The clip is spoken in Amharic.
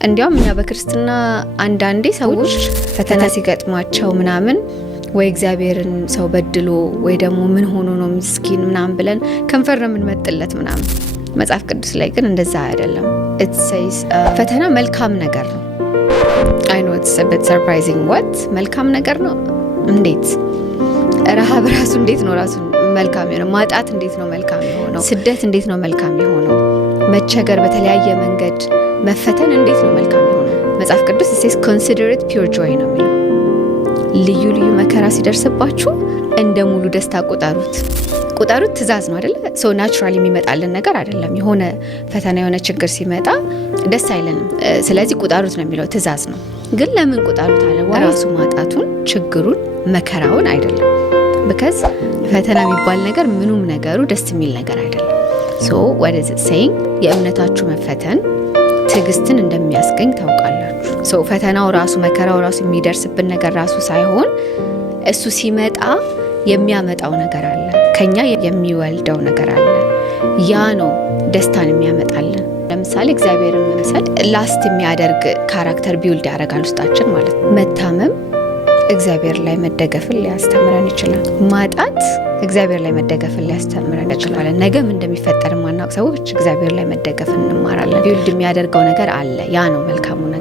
እንዲያውም እኛ በክርስትና አንዳንዴ ሰዎች ፈተና ሲገጥማቸው ምናምን ወይ እግዚአብሔርን ሰው በድሎ ወይ ደግሞ ምን ሆኖ ነው ምስኪን ምናምን ብለን ከንፈር ምን መጥለት ምናምን። መጽሐፍ ቅዱስ ላይ ግን እንደዛ አይደለም። it says ፈተና መልካም ነገር ነው። I know it's a bit surprising. what መልካም ነገር ነው? እንዴት? ረሃብ ራሱ እንዴት ነው ራሱ መልካም የሆነው? ማጣት እንዴት ነው መልካም የሆነው? ስደት እንዴት ነው መልካም የሆነው? መቸገር፣ በተለያየ መንገድ መፈተን እንዴት ነው መልካም የሆነው? መጽሐፍ ቅዱስ says consider it pure joy ነው የሚለው። ልዩ ልዩ መከራ ሲደርስባችሁ እንደ ሙሉ ደስታ ቁጠሩት። ቁጠሩት ትእዛዝ ነው አይደለ? ሶ ናቹራሊ የሚመጣልን ነገር አይደለም። የሆነ ፈተና የሆነ ችግር ሲመጣ ደስ አይለንም። ስለዚህ ቁጠሩት ነው የሚለው፣ ትእዛዝ ነው። ግን ለምን ቁጠሩት አለ? ራሱ ማጣቱን፣ ችግሩን፣ መከራውን አይደለም። because ፈተና የሚባል ነገር ምኑም ነገሩ ደስ የሚል ነገር አይደለም። so what is it saying? የእምነታችሁ መፈተን ትዕግስትን እንደሚያስገኝ ታውቃላችሁ። so ፈተናው ራሱ መከራው ራሱ የሚደርስብን ነገር ራሱ ሳይሆን እሱ ሲመጣ የሚያመጣው ነገር አለ፣ ከኛ የሚወልደው ነገር አለ። ያ ነው ደስታን የሚያመጣልን። ለምሳሌ እግዚአብሔርን መምሰል ላስት የሚያደርግ ካራክተር ቢውልድ ያደርጋል ውስጣችን ማለት ነው። መታመም እግዚአብሔር ላይ መደገፍን ሊያስተምረን ይችላል። ማጣት እግዚአብሔር ላይ መደገፍን ሊያስተምረን ይችላል። ነገም እንደሚፈጠር ማናውቅ ሰዎች እግዚአብሔር ላይ መደገፍን እንማራለን። ቢውልድ የሚያደርገው ነገር አለ። ያ ነው መልካሙ ነገር።